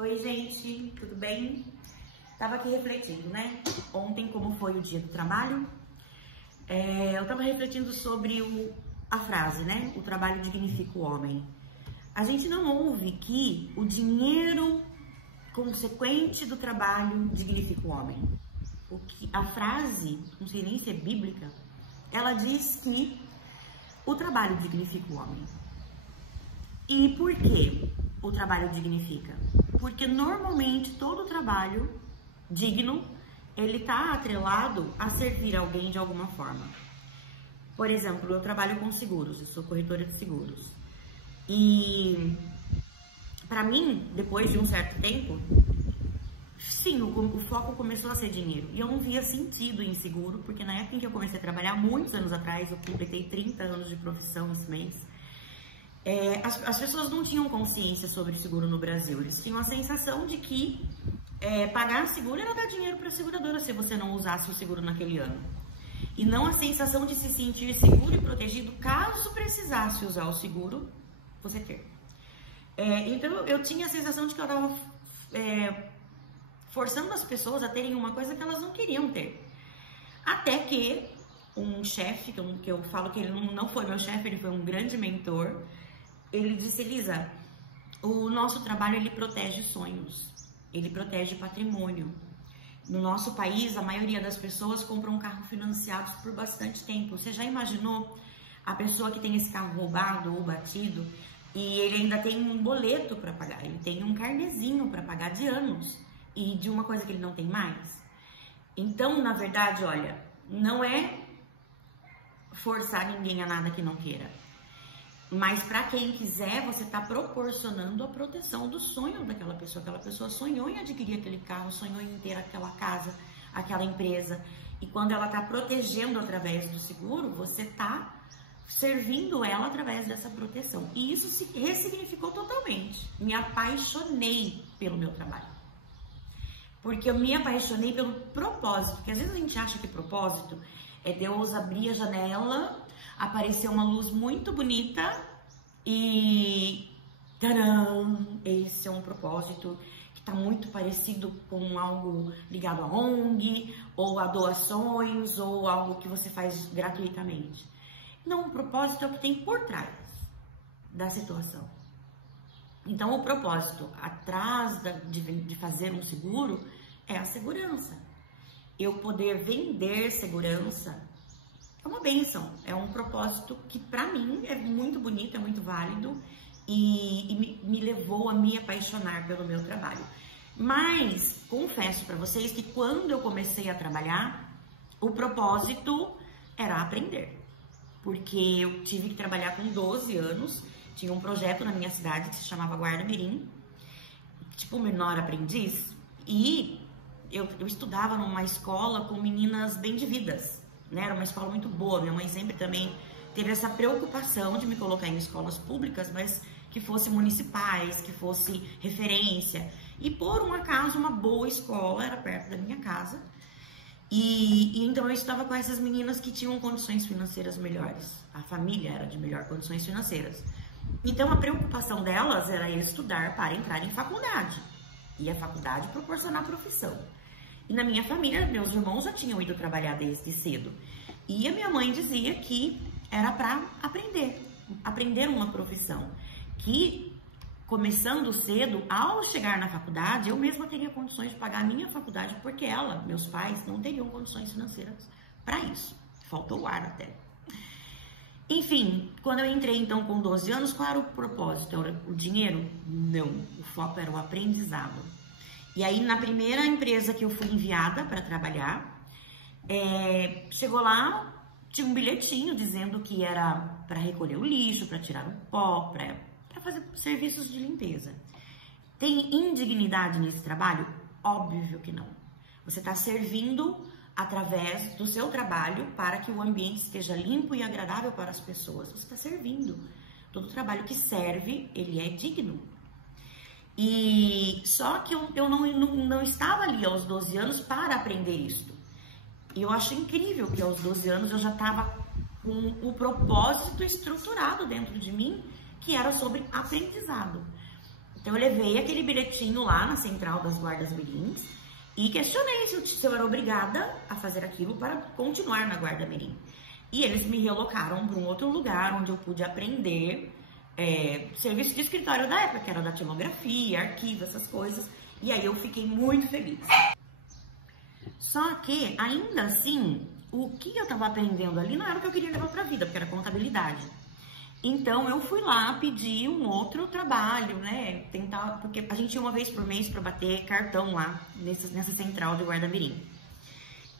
Oi, gente, tudo bem? Tava aqui refletindo, né? Ontem, como foi o dia do trabalho, eu tava refletindo sobre a frase, né? O trabalho dignifica o homem. A gente não ouve que o dinheiro consequente do trabalho dignifica o homem. A frase, não sei nem se é bíblica, ela diz que o trabalho dignifica o homem. E por que o trabalho dignifica? Porque normalmente todo trabalho digno, ele tá atrelado a servir alguém de alguma forma. Por exemplo, eu trabalho com seguros, eu sou corretora de seguros. E para mim, depois de um certo tempo, sim, o foco começou a ser dinheiro. E eu não via sentido em seguro, porque na época em que eu comecei a trabalhar, muitos anos atrás, eu completei 30 anos de profissão esse mês, as pessoas não tinham consciência sobre seguro no Brasil. Eles tinham a sensação de que pagar seguro era dar dinheiro para a seguradora se você não usasse o seguro naquele ano. E não a sensação de se sentir seguro e protegido caso precisasse usar o seguro, você ter. Então eu tinha a sensação de que eu estava forçando as pessoas a terem uma coisa que elas não queriam ter. Até que um chefe, que eu falo que ele não foi meu chefe, ele foi um grande mentor, ele disse: Elisa, o nosso trabalho, ele protege sonhos, ele protege patrimônio. No nosso país, a maioria das pessoas compram carro financiados por bastante tempo. Você já imaginou a pessoa que tem esse carro roubado ou batido e ele ainda tem um boleto para pagar, ele tem um carnezinho para pagar de anos e de uma coisa que ele não tem mais? Então, na verdade, olha, não é forçar ninguém a nada que não queira. Mas para quem quiser, você está proporcionando a proteção do sonho daquela pessoa. Aquela pessoa sonhou em adquirir aquele carro, sonhou em ter aquela casa, aquela empresa. E quando ela está protegendo através do seguro, você está servindo ela através dessa proteção. E isso se ressignificou totalmente. Me apaixonei pelo meu trabalho. Porque eu me apaixonei pelo propósito. Porque às vezes a gente acha que propósito é Deus abrir a janela, apareceu uma luz muito bonita e tcharam, esse é um propósito que está muito parecido com algo ligado a ONG, ou a doações, ou algo que você faz gratuitamente. Não, o propósito é o que tem por trás da situação. Então, o propósito atrás de fazer um seguro é a segurança. Eu poder vender segurança é uma bênção, é um propósito que para mim é muito bonito, é muito válido e me levou a me apaixonar pelo meu trabalho. Mas confesso para vocês que quando eu comecei a trabalhar, o propósito era aprender. Porque eu tive que trabalhar com 12 anos, tinha um projeto na minha cidade que se chamava Guarda Mirim, tipo menor aprendiz, e eu estudava numa escola com meninas bem de vidas. Né? Era uma escola muito boa, minha mãe sempre também teve essa preocupação de me colocar em escolas públicas, mas que fossem municipais, que fosse referência. E por um acaso, uma boa escola era perto da minha casa. E então eu estava com essas meninas que tinham condições financeiras melhores. A família era de melhor condições financeiras. Então a preocupação delas era estudar para entrar em faculdade. E a faculdade proporcionar profissão. E na minha família, meus irmãos já tinham ido trabalhar desde cedo. E a minha mãe dizia que era para aprender uma profissão. Que, começando cedo, ao chegar na faculdade, eu mesma teria condições de pagar a minha faculdade, porque meus pais, não teriam condições financeiras para isso. Faltou o ar até. Enfim, quando eu entrei então com 12 anos, qual era o propósito? Era o dinheiro? Não, o foco era o aprendizado. E aí, na primeira empresa que eu fui enviada para trabalhar, chegou lá, tinha um bilhetinho dizendo que era para recolher o lixo, para tirar o pó, para fazer serviços de limpeza. Tem indignidade nesse trabalho? Óbvio que não. Você está servindo através do seu trabalho para que o ambiente esteja limpo e agradável para as pessoas. Você está servindo. Todo trabalho que serve, ele é digno. E só que eu não estava ali aos 12 anos para aprender isso. E eu acho incrível que aos 12 anos eu já estava com o propósito estruturado dentro de mim, que era sobre aprendizado. Então eu levei aquele bilhetinho lá na central das guardas mirins e questionei se eu era obrigada a fazer aquilo para continuar na guarda mirim. E eles me relocaram para um outro lugar onde eu pude aprender serviço de escritório da época, que era datilografia, arquivo, essas coisas. E aí eu fiquei muito feliz. Só que, ainda assim, o que eu estava aprendendo ali não era o que eu queria levar para a vida, porque era contabilidade. Então eu fui lá pedir um outro trabalho, né? Tentar, porque a gente ia uma vez por mês para bater cartão lá nessa central de guarda mirim.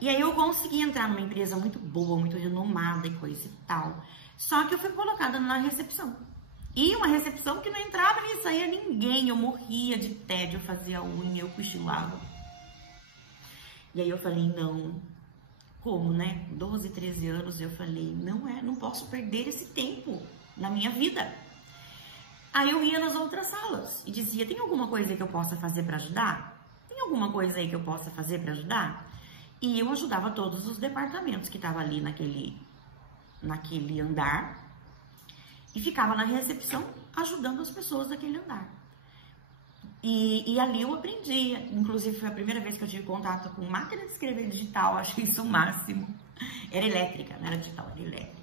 E aí eu consegui entrar numa empresa muito boa, muito renomada e coisa e tal. Só que eu fui colocada na recepção. E uma recepção que não entrava nem saía ninguém. Eu morria de tédio, eu fazia unha, eu cochilava. E aí eu falei, não, como, né? 12, 13 anos, eu falei, não posso perder esse tempo na minha vida. Aí eu ia nas outras salas e dizia, tem alguma coisa que eu possa fazer para ajudar? Tem alguma coisa aí que eu possa fazer para ajudar? E eu ajudava todos os departamentos que estavam ali naquele andar e ficava na recepção ajudando as pessoas daquele andar. E ali eu aprendi, inclusive foi a primeira vez que eu tive contato com máquina de escrever digital, achei isso o máximo. Era elétrica, não era digital, era elétrica.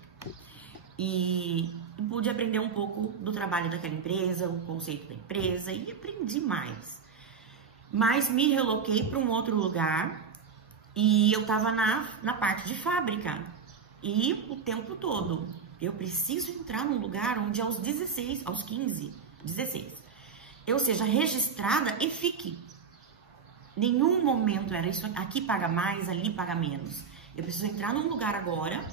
E pude aprender um pouco do trabalho daquela empresa, o conceito da empresa, e aprendi mais. Mas me reloquei para um outro lugar e eu estava na parte de fábrica. E o tempo todo, eu preciso entrar num lugar onde aos 16, aos 15, 16, eu seja registrada e fique. Nenhum momento era isso, aqui paga mais, ali paga menos. Eu preciso entrar num lugar agora,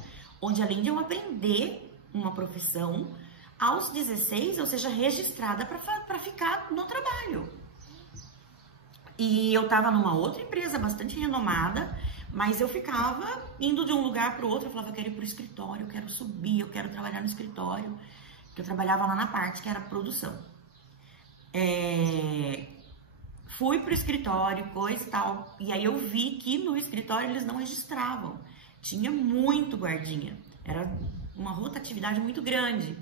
onde além de eu aprender uma profissão, aos 16 eu seja registrada para ficar no trabalho. E eu estava numa outra empresa bastante renomada, mas eu ficava indo de um lugar para o outro. Eu falava, eu quero ir para o escritório, eu quero subir, eu quero trabalhar no escritório. Porque eu trabalhava lá na parte que era produção. Fui para o escritório, coisa e tal. E aí eu vi que no escritório eles não registravam. Tinha muito guardinha. Era uma rotatividade muito grande.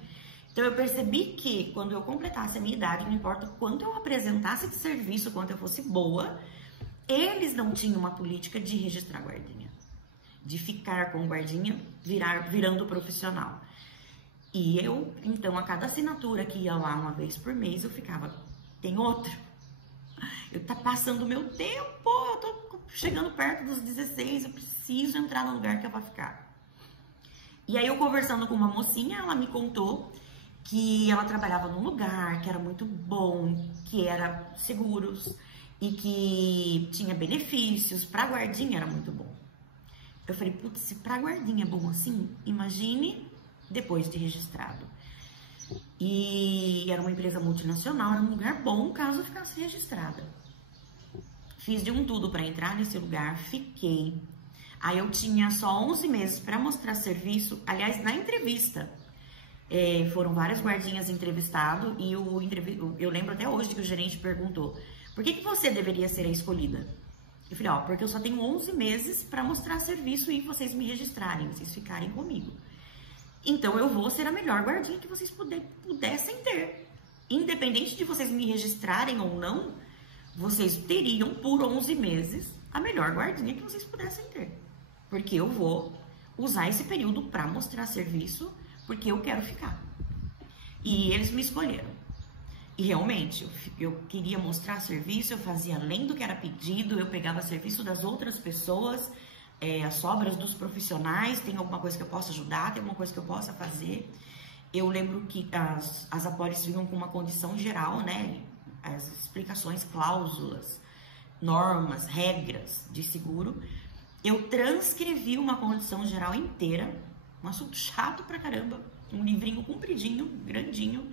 Então eu percebi que quando eu completasse a minha idade, não importa quanto eu apresentasse de serviço, quanto eu fosse boa, eles não tinham uma política de registrar guardinha, de ficar com guardinha, virando profissional. E eu, então, a cada assinatura que ia lá uma vez por mês, eu ficava, tem outra? Tá passando o meu tempo, eu tô chegando perto dos 16, eu preciso entrar no lugar que eu vou ficar. E aí eu conversando com uma mocinha, ela me contou que ela trabalhava num lugar que era muito bom, que era seguros e que tinha benefícios, pra guardinha era muito bom. Eu falei, putz, se pra guardinha é bom assim, imagine depois de registrado. E era uma empresa multinacional, era um lugar bom caso eu ficasse registrada. Fiz de um tudo para entrar nesse lugar, fiquei. Aí eu tinha só 11 meses para mostrar serviço. Aliás, na entrevista, foram várias guardinhas entrevistadas e eu lembro até hoje que o gerente perguntou, por que você deveria ser a escolhida? Eu falei, porque eu só tenho 11 meses para mostrar serviço e vocês me registrarem, vocês ficarem comigo. Então eu vou ser a melhor guardinha que vocês pudessem ter. Independente de vocês me registrarem ou não, vocês teriam por 11 meses a melhor guardinha que vocês pudessem ter. Porque eu vou usar esse período para mostrar serviço, porque eu quero ficar. E eles me escolheram. E realmente, eu queria mostrar serviço, eu fazia além do que era pedido, eu pegava serviço das outras pessoas, as sobras dos profissionais, tem alguma coisa que eu possa ajudar, tem alguma coisa que eu possa fazer. Eu lembro que as apólices vinham com uma condição geral, né? As explicações, cláusulas, normas, regras de seguro. Eu transcrevi uma condição geral inteira, um assunto chato pra caramba, um livrinho compridinho, grandinho,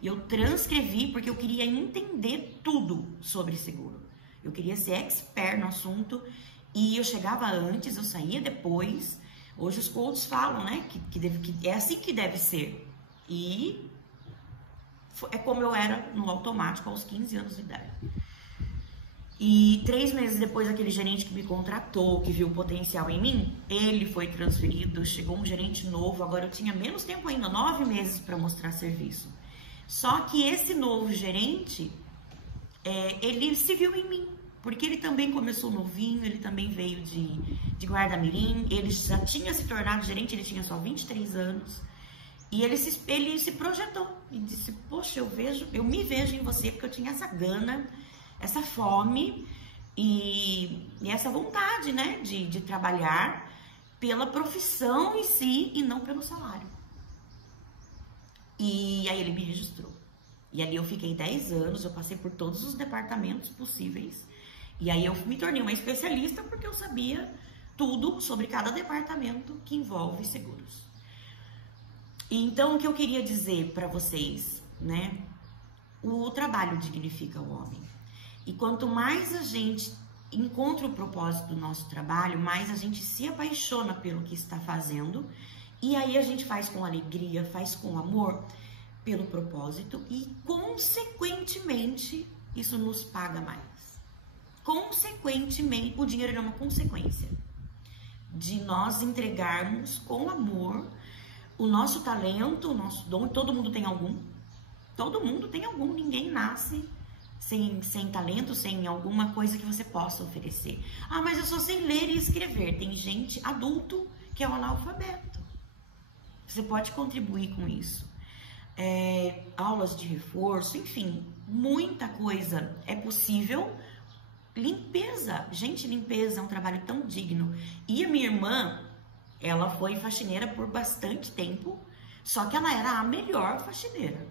e eu transcrevi porque eu queria entender tudo sobre seguro. Eu queria ser expert no assunto e eu chegava antes, eu saía depois. Hoje os coaches falam, né, que é assim que deve ser. E é como eu era no automático aos 15 anos de idade. E 3 meses depois, aquele gerente que me contratou, que viu o potencial em mim, ele foi transferido, chegou um gerente novo, agora eu tinha menos tempo ainda, 9 meses para mostrar serviço. Só que esse novo gerente ele se viu em mim. Porque ele também começou novinho, ele também veio de Guarda-Mirim, ele já tinha se tornado gerente, ele tinha só 23 anos. E ele se projetou e disse, poxa, eu me vejo em você, porque eu tinha essa gana, essa fome e essa vontade, né, de trabalhar pela profissão em si e não pelo salário. E aí ele me registrou. E ali eu fiquei 10 anos, eu passei por todos os departamentos possíveis. E aí eu me tornei uma especialista porque eu sabia tudo sobre cada departamento que envolve seguros. E então o que eu queria dizer para vocês, né? O trabalho dignifica o homem. E quanto mais a gente encontra o propósito do nosso trabalho, mais a gente se apaixona pelo que está fazendo. E aí a gente faz com alegria, faz com amor pelo propósito e, consequentemente, isso nos paga mais. Consequentemente, o dinheiro é uma consequência de nós entregarmos com amor o nosso talento, o nosso dom. Todo mundo tem algum. Todo mundo tem algum. Ninguém nasce sem talento, sem alguma coisa que você possa oferecer. Ah, mas eu só sei ler e escrever. Tem gente adulto que é um analfabeto. Você pode contribuir com isso. Aulas de reforço, enfim, muita coisa é possível. Limpeza, gente, limpeza é um trabalho tão digno. E a minha irmã, ela foi faxineira por bastante tempo, só que ela era a melhor faxineira.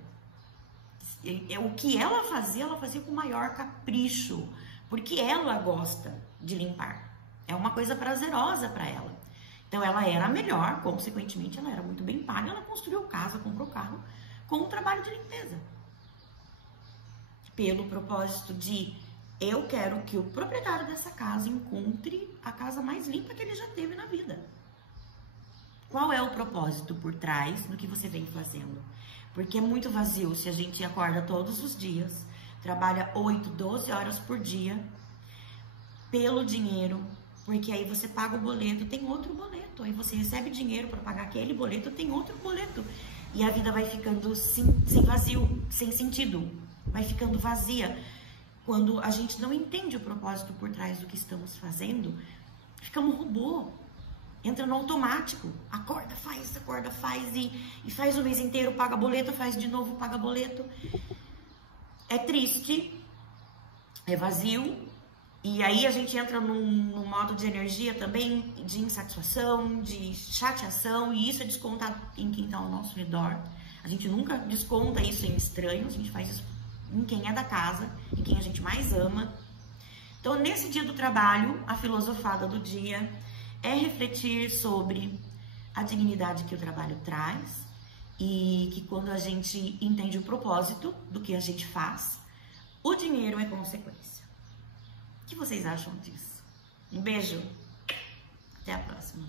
O que ela fazia com o maior capricho, porque ela gosta de limpar. É uma coisa prazerosa para ela. Então ela era a melhor, consequentemente ela era muito bem paga, ela construiu casa, comprou carro com o trabalho de limpeza. Pelo propósito de eu quero que o proprietário dessa casa encontre a casa mais limpa que ele já teve na vida. Qual é o propósito por trás do que você vem fazendo? Porque é muito vazio se a gente acorda todos os dias, trabalha 8, 12 horas por dia pelo dinheiro, porque aí você paga o boleto, tem outro boleto, aí você recebe dinheiro para pagar aquele boleto, tem outro boleto. E a vida vai ficando sem vazio, sem sentido, vai ficando vazia. Quando a gente não entende o propósito por trás do que estamos fazendo, fica um robô, entra no automático, acorda, faz e faz o mês inteiro, paga boleto, faz de novo, paga boleto. É triste, é vazio, e aí a gente entra num modo de energia também, de insatisfação, de chateação, e isso é descontado em quem está ao nosso redor. A gente nunca desconta isso em estranhos, a gente faz isso em quem é da casa, em quem a gente mais ama. Então, nesse dia do trabalho, a filosofada do dia é refletir sobre a dignidade que o trabalho traz e que quando a gente entende o propósito do que a gente faz, o dinheiro é consequência. O que vocês acham disso? Um beijo, até a próxima.